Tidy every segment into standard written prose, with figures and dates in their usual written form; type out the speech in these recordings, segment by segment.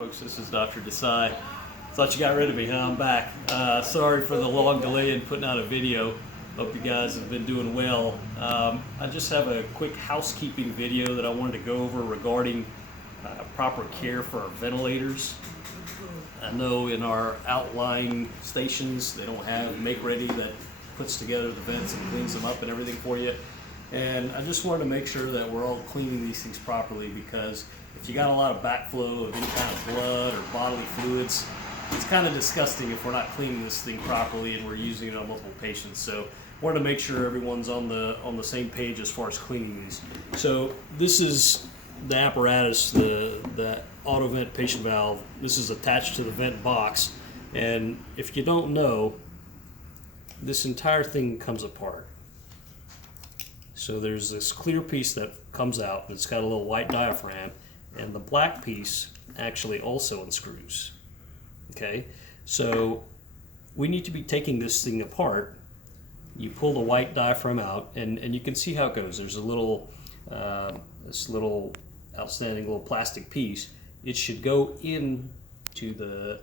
Folks, this is Dr. Desai. Thought you got rid of me, huh? I'm back. Sorry for the long delay in putting out a video. Hope you guys have been doing well. I just have a quick housekeeping video that I wanted to go over regarding proper care for our ventilators. I know in our outlying stations they don't have make-ready that puts together the vents and cleans them up and everything for you. And I just wanted to make sure that we're all cleaning these things properly, because if you got a lot of backflow of any kind of blood or bodily fluids, it's kind of disgusting if we're not cleaning this thing properly and we're using it on multiple patients. So I wanted to make sure everyone's on the same page as far as cleaning these. So this is the apparatus, the auto vent patient valve. This is attached to the vent box, and if you don't know, this entire thing comes apart. So there's this clear piece that comes out, and it's got a little white diaphragm, and the black piece actually also unscrews. Okay, so we need to be taking this thing apart. You pull the white diaphragm out, and you can see how it goes. There's a little, this little outstanding little plastic piece. It should go into the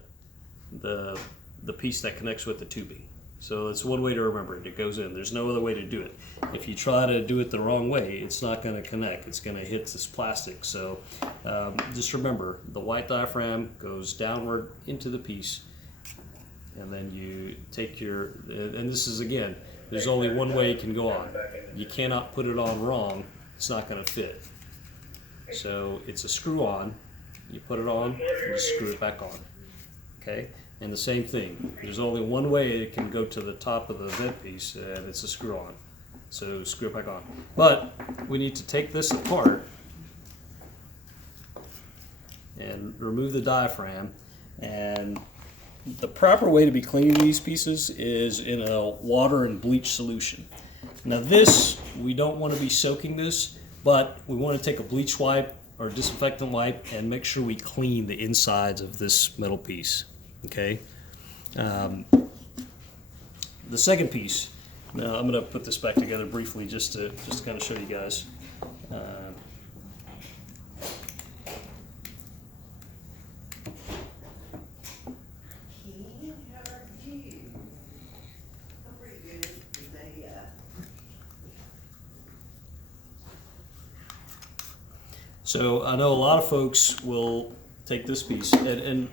piece that connects with the tubing. So it's one way to remember it. It goes in. There's no other way to do it. If you try to do it the wrong way, it's not going to connect. It's going to hit this plastic. So just remember, the white diaphragm goes downward into the piece, and then you take your, and this is, again, there's only one way it can go on. You cannot put it on wrong. It's not going to fit. So it's a screw on. You put it on, you screw it back on. Okay? And the same thing, there's only one way it can go to the top of the vent piece, and it's a screw on. So screw it back on. But we need to take this apart and remove the diaphragm. And the proper way to be cleaning these pieces is in a water and bleach solution. Now this, we don't want to be soaking this, but we want to take a bleach wipe or disinfectant wipe and make sure we clean the insides of this metal piece. Okay. The second piece. Now I'm going to put this back together briefly just to kind of show you guys. So I know a lot of folks will take this piece, and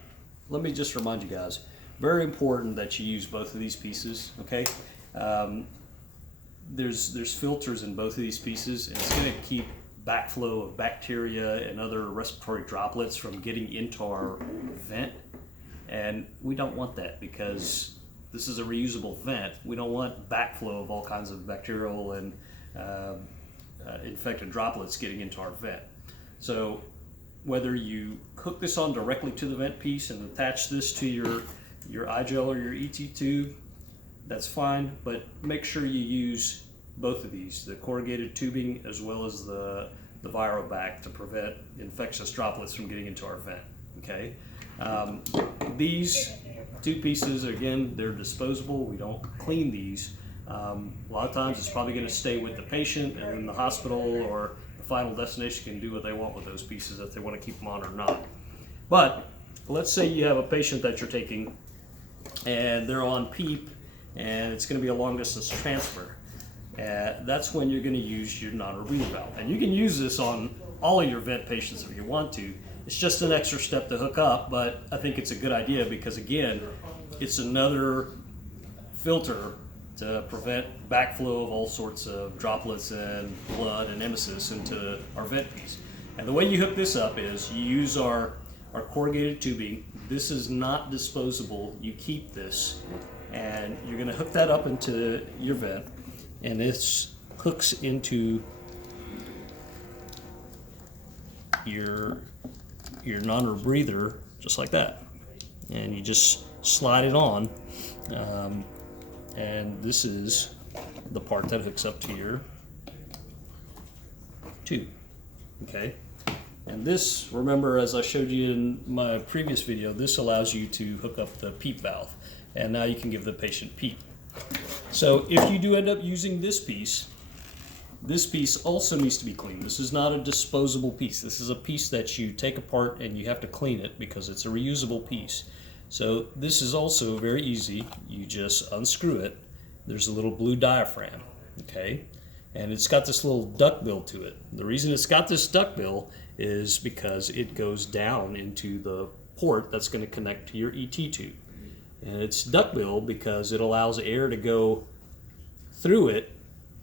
let me just remind you guys, very important that you use both of these pieces, okay? There's filters in both of these pieces, and it's going to keep backflow of bacteria and other respiratory droplets from getting into our vent, and we don't want that because this is a reusable vent. We don't want backflow of all kinds of bacterial and infected droplets getting into our vent. So whether you hook this on directly to the vent piece and attach this to your iGel or your ET tube, that's fine, but make sure you use both of these, the corrugated tubing as well as the ViroBac, to prevent infectious droplets from getting into our vent, okay? These two pieces, again, they're disposable. We don't clean these. A lot of times it's probably going to stay with the patient, and then the hospital or the final destination can do what they want with those pieces, if they want to keep them on or not. But let's say you have a patient that you're taking and they're on PEEP and it's going to be a long distance transfer. That's when you're going to use your non-rebreather valve. And you can use this on all of your vent patients if you want to. It's just an extra step to hook up, but I think it's a good idea because, again, it's another filter to prevent backflow of all sorts of droplets and blood and emesis into our vent piece. And the way you hook this up is you use our corrugated tubing. This is not disposable. You keep this, and you're going to hook that up into your vent, and this hooks into your non-rebreather just like that, and you just slide it on. And this is the part that hooks up to your tube, okay? And this, remember, as I showed you in my previous video, this allows you to hook up the PEEP valve, and now you can give the patient PEEP. So if you do end up using this piece, this piece also needs to be cleaned. This is not a disposable piece. This is a piece that you take apart and you have to clean it because it's a reusable piece. So this is also very easy. You just unscrew it. There's a little blue diaphragm, okay? And it's got this little duckbill to it. The reason it's got this duckbill is because it goes down into the port that's going to connect to your ET tube. And it's duckbill because it allows air to go through it,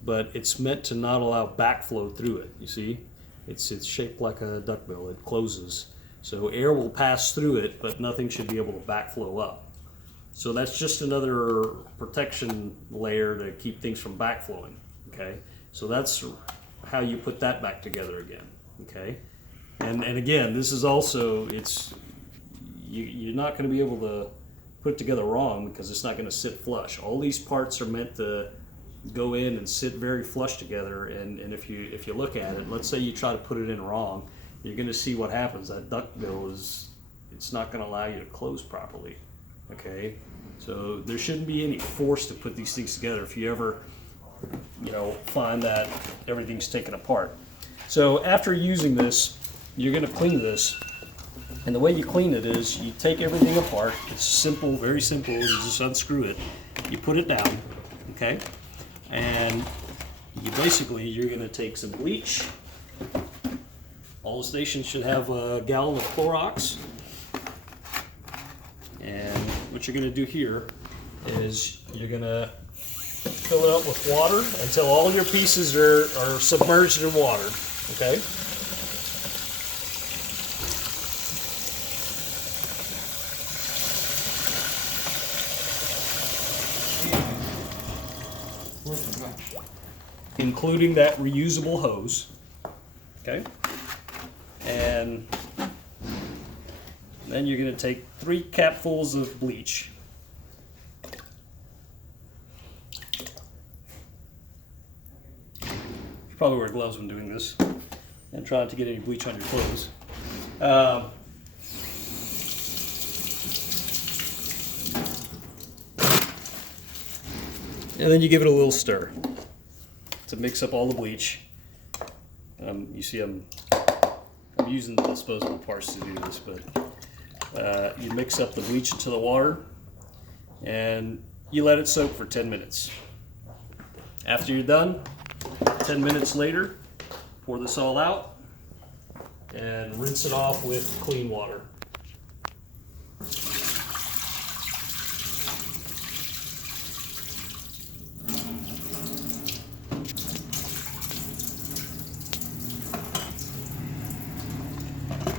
but it's meant to not allow backflow through it. You see, it's shaped like a duckbill. It closes, so air will pass through it, but nothing should be able to backflow up. So that's just another protection layer to keep things from backflowing. Okay, so that's how you put that back together again. Okay, and again, this is also you're not going to be able to put it together wrong because it's not going to sit flush. All these parts are meant to go in and sit very flush together, and if you look at it, let's say you try to put it in wrong, you're going to see what happens. That duckbill it's not going to allow you to close properly. Okay, so there shouldn't be any force to put these things together if you ever find that everything's taken apart. So after using this, you're going to clean this. And the way you clean it is you take everything apart. It's simple, very simple. You just unscrew it. You put it down, okay? And you're going to take some bleach. All the stations should have a gallon of Clorox. And what you're going to do here is you're going to fill it up with water until all your pieces are submerged in water, okay? Including that reusable hose, okay? And then you're going to take 3 capfuls of bleach. You probably wear gloves when doing this, and try not to get any bleach on your clothes. And then you give it a little stir to mix up all the bleach. You see I'm using the disposable parts to do this, but you mix up the bleach into the water and you let it soak for 10 minutes. After you're done, 10 minutes later, pour this all out and rinse it off with clean water.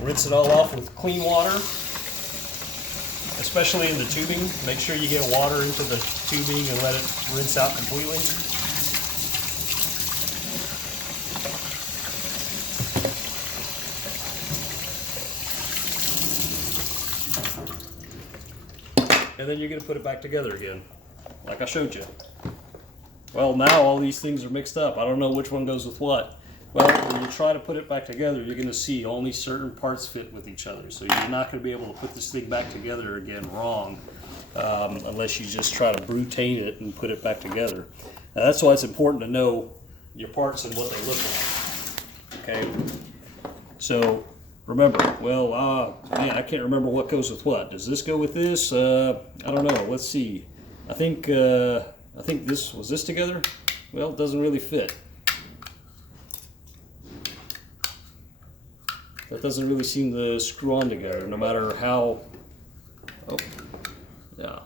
Rinse it all off with clean water, especially in the tubing. Make sure you get water into the tubing and let it rinse out completely. And then you're going to put it back together again, like I showed you. Well, now all these things are mixed up. I don't know which one goes with what. Well, when you try to put it back together, you're going to see only certain parts fit with each other. So you're not going to be able to put this thing back together again wrong unless you just try to brutate it and put it back together. Now, that's why it's important to know your parts and what they look like. Okay? So remember, well, man, I can't remember what goes with what. Does this go with this? I don't know. Let's see. I think this was this together. Well, it doesn't really fit. That doesn't really seem to screw on together, no matter how. Oh, yeah,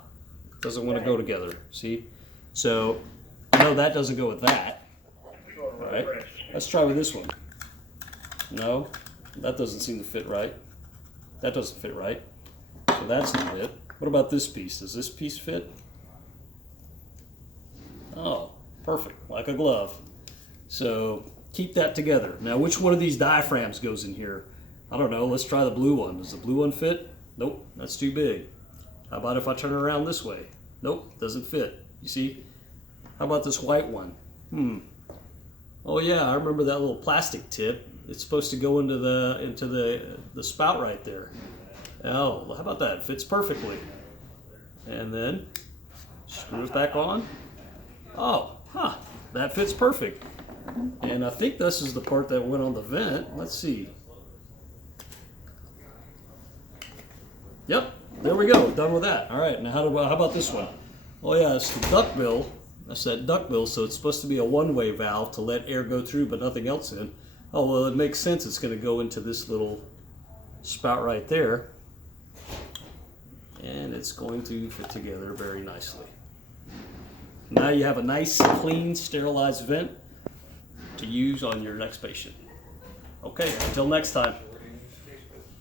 doesn't want to go together. See, so I know that doesn't go with that. All right, let's try with this one. No, that doesn't seem to fit right. That doesn't fit right. So that's not it. What about this piece? Does this piece fit? Oh, perfect, like a glove. So keep that together. Now, which one of these diaphragms goes in here? I don't know. Let's try the blue one. Does the blue one fit? Nope, that's too big. How about if I turn it around this way? Nope, doesn't fit. You see? How about this white one? Oh yeah, I remember that little plastic tip. It's supposed to go into the spout right there. Oh, how about that? It fits perfectly. And then screw it back on. Oh, that fits perfect. And I think this is the part that went on the vent. Let's see. Yep, there we go, done with that. All right, now how about this one? Oh yeah, it's the duckbill. That's that duckbill, so it's supposed to be a one-way valve to let air go through but nothing else in. Oh, well, it makes sense. It's going to go into this little spout right there. And it's going to fit together very nicely. Now you have a nice, clean, sterilized vent to use on your next patient. Okay, until next time.